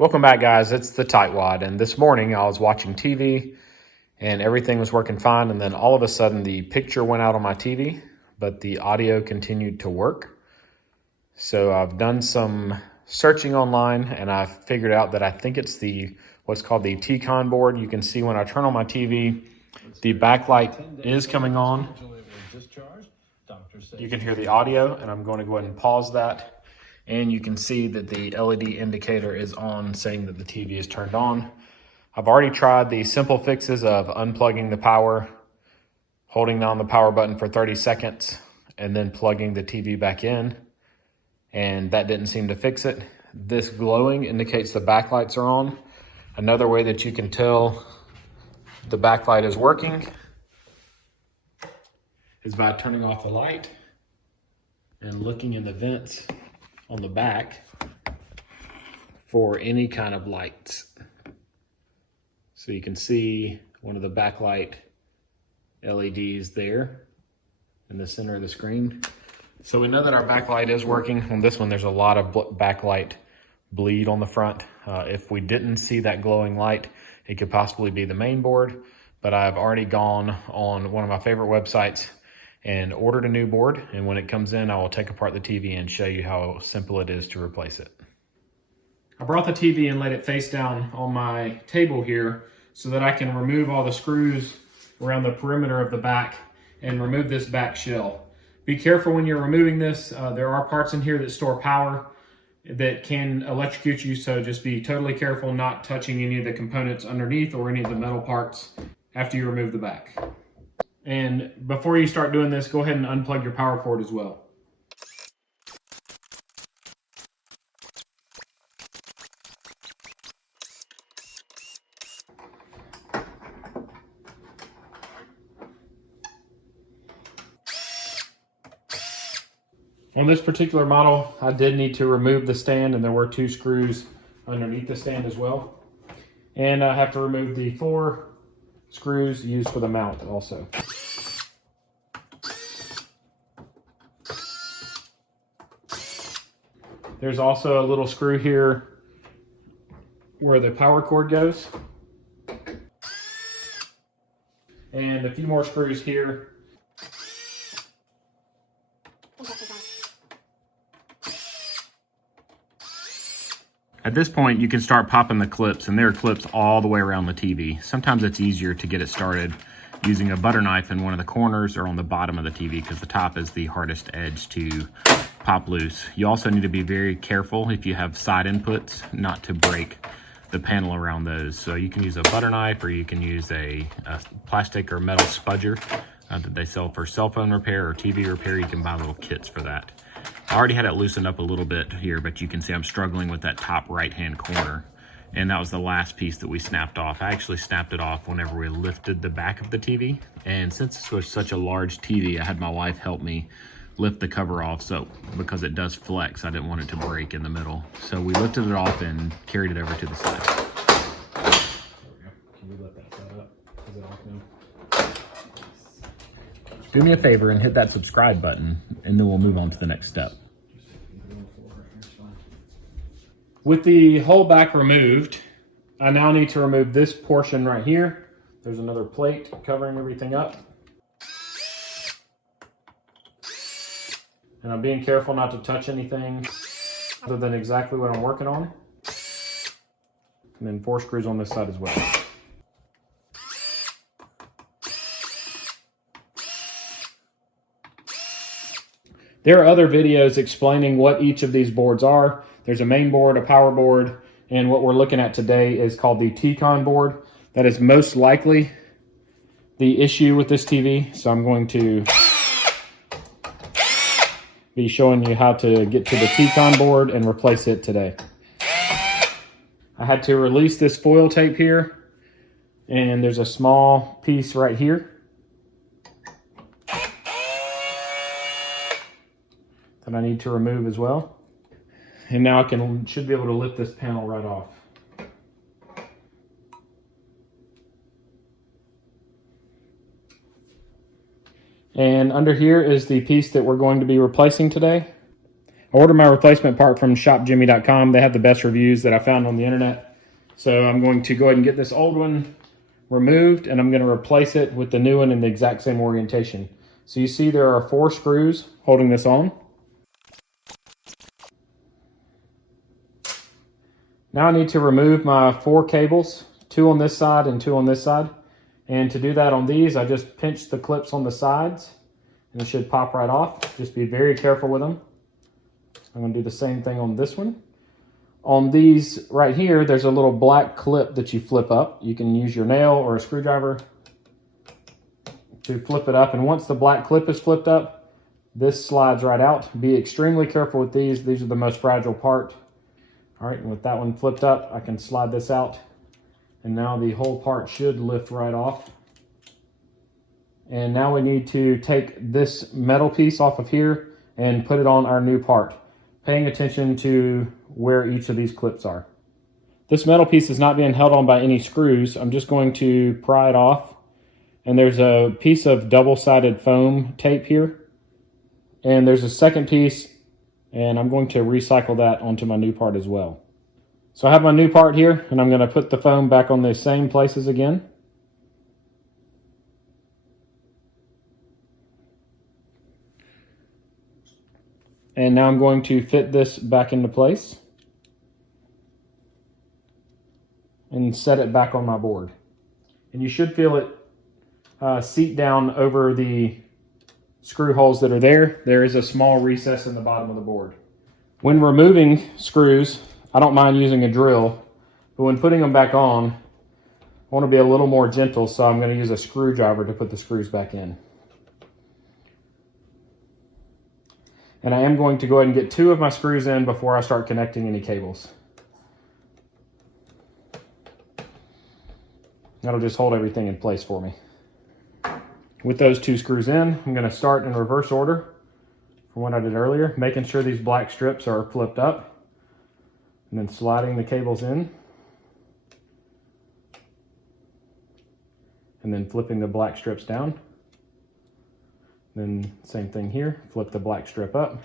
Welcome back, guys. It's the Tightwad, and this morning I was watching TV and everything was working fine, and then all of a sudden the picture went out on my TV, but the audio continued to work. So I've done some searching online and I figured out that I think it's what's called the T-Con board. You can see when I turn on my TV, the backlight is coming on. You can hear the audio, and I'm going to go ahead and pause that. And you can see that the LED indicator is on, saying that the TV is turned on. I've already tried the simple fixes of unplugging the power, holding down the power button for 30 seconds, and then plugging the TV back in. And that didn't seem to fix it. This glowing indicates the backlights are on. Another way that you can tell the backlight is working is by turning off the light and looking in the vents on the back for any kind of lights. So you can see one of the backlight LEDs there in the center of the screen. So we know that our backlight is working. On this one, there's a lot of backlight bleed on the front. If we didn't see that glowing light, it could possibly be the main board, but I've already gone on one of my favorite websites and ordered a new board, and when it comes in, I will take apart the TV and show you how simple it is to replace it. I brought the TV and laid it face down on my table here so that I can remove all the screws around the perimeter of the back and remove this back shell. Be careful when you're removing this. There are parts in here that store power that can electrocute you, so just be totally careful not touching any of the components underneath or any of the metal parts after you remove the back. And before you start doing this, go ahead and unplug your power cord as well. On this particular model, I did need to remove the stand, and there were 2 screws underneath the stand as well. And I have to remove the 4 screws used for the mount also. There's also a little screw here where the power cord goes. And a few more screws here. At this point, you can start popping the clips, and there are clips all the way around the TV. Sometimes it's easier to get it started using a butter knife in one of the corners or on the bottom of the TV, because the top is the hardest edge to pop loose. You also need to be very careful if you have side inputs not to break the panel around those. So you can use a butter knife, or you can use a plastic or metal spudger that they sell for cell phone repair or TV repair. You can buy little kits for that. I already had it loosened up a little bit here, but you can see I'm struggling with that top right-hand corner. And that was the last piece that we snapped off. I actually snapped it off whenever we lifted the back of the TV. And since this was such a large TV, I had my wife help me lift the cover off, so because it does flex, I didn't want it to break in the middle. So we lifted it off and carried it over to the side. There we go. Can we let that set up? Is it off now? Do me a favor and hit that subscribe button, and then we'll move on to the next step. With the whole back removed, I now need to remove this portion right here. There's another plate covering everything up. And I'm being careful not to touch anything other than exactly what I'm working on. And then 4 screws on this side as well. There are other videos explaining what each of these boards are. There's a main board, a power board, and what we're looking at today is called the T-Con board. That is most likely the issue with this TV. So I'm going to be showing you how to get to the T-Con board and replace it today. I had to release this foil tape here, and there's a small piece right here that I need to remove as well. And now I should be able to lift this panel right off. And under here is the piece that we're going to be replacing today. I ordered my replacement part from shopjimmy.com. They have the best reviews that I found on the internet. So I'm going to go ahead and get this old one removed, and I'm going to replace it with the new one in the exact same orientation. So you see there are 4 screws holding this on. Now I need to remove my 4 cables, 2 on this side and 2 on this side. And to do that on these, I just pinch the clips on the sides and it should pop right off. Just be very careful with them. I'm going to do the same thing on this one. On these right here, there's a little black clip that you flip up. You can use your nail or a screwdriver to flip it up. And once the black clip is flipped up, this slides right out. Be extremely careful with these. These are the most fragile part. All right, and with that one flipped up, I can slide this out. And now the whole part should lift right off. And now we need to take this metal piece off of here and put it on our new part, paying attention to where each of these clips are. This metal piece is not being held on by any screws. I'm just going to pry it off. And there's a piece of double-sided foam tape here. And there's a second piece, and I'm going to recycle that onto my new part as well. So I have my new part here, and I'm going to put the foam back on the same places again. And now I'm going to fit this back into place and set it back on my board. And you should feel it seat down over the screw holes that are there. There is a small recess in the bottom of the board. When removing screws, I don't mind using a drill, but when putting them back on, I want to be a little more gentle, so I'm going to use a screwdriver to put the screws back in. And I am going to go ahead and get 2 of my screws in before I start connecting any cables. That'll just hold everything in place for me. With those 2 screws in, I'm going to start in reverse order from what I did earlier, making sure these black strips are flipped up, and then sliding the cables in, and then flipping the black strips down. Then same thing here, flip the black strip up,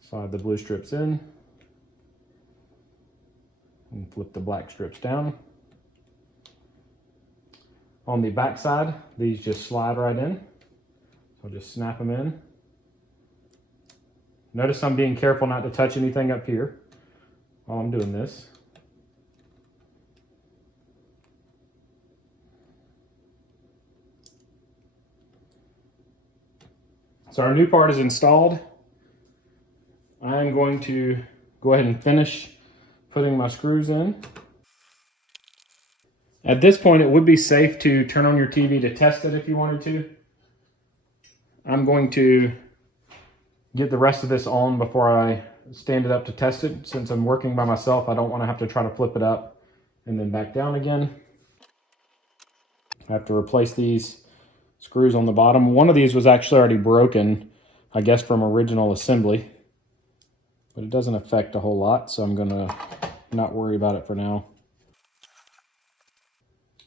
slide the blue strips in, and flip the black strips down. On the back side, these just slide right in. So I'll just snap them in. Notice I'm being careful not to touch anything up here while I'm doing this. So our new part is installed. I'm going to go ahead and finish putting my screws in. At this point, it would be safe to turn on your TV to test it if you wanted to. I'm going to get the rest of this on before I stand it up to test it. Since I'm working by myself, I don't want to have to try to flip it up and then back down again. I have to replace these screws on the bottom. One of these was actually already broken, I guess from original assembly, but it doesn't affect a whole lot, so I'm gonna not worry about it for now.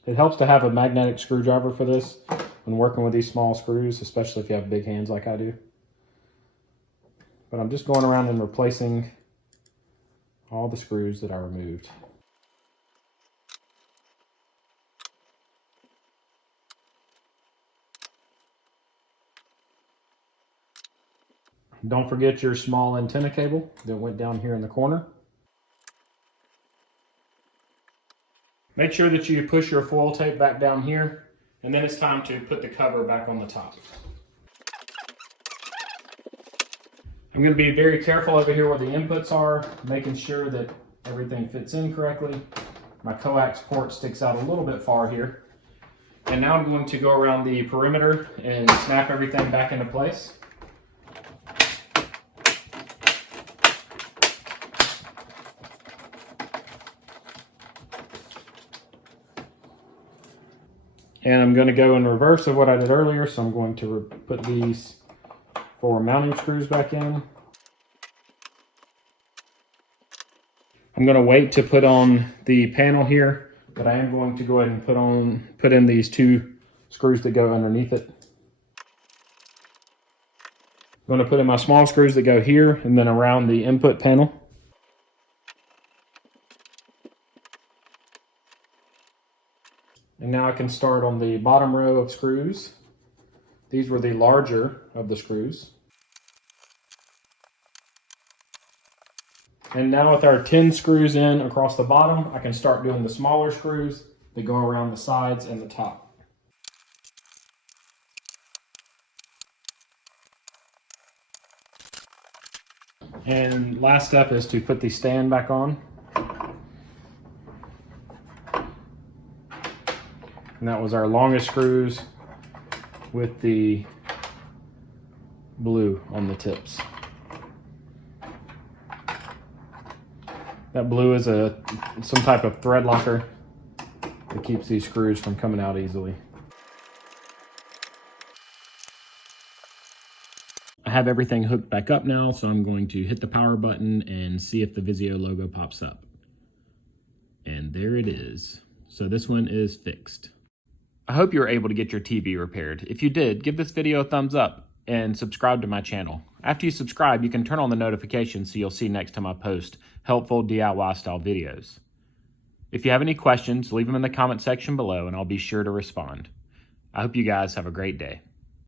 It helps to have a magnetic screwdriver for this when working with these small screws, especially if you have big hands like I do. But I'm just going around and replacing all the screws that I removed. Don't forget your small antenna cable that went down here in the corner. Make sure that you push your foil tape back down here, and then it's time to put the cover back on the top. I'm going to be very careful over here where the inputs are, making sure that everything fits in correctly. My coax port sticks out a little bit far here. And now I'm going to go around the perimeter and snap everything back into place. And I'm going to go in reverse of what I did earlier, so I'm going to put these 4 mounting screws back in. I'm going to wait to put on the panel here, but I am going to go ahead and put in these 2 screws that go underneath it. I'm going to put in my small screws that go here and then around the input panel. And now I can start on the bottom row of screws. These were the larger of the screws. And now with our 10 screws in across the bottom, I can start doing the smaller screws that go around the sides and the top. And last step is to put the stand back on. And that was our longest screws with the blue on the tips. That blue is some type of thread locker that keeps these screws from coming out easily. I have everything hooked back up now, so I'm going to hit the power button and see if the Vizio logo pops up. And there it is. So this one is fixed. I hope you were able to get your TV repaired. If you did, give this video a thumbs up and subscribe to my channel. After you subscribe, you can turn on the notifications so you'll see next time I post helpful DIY style videos. If you have any questions, leave them in the comment section below and I'll be sure to respond. I hope you guys have a great day.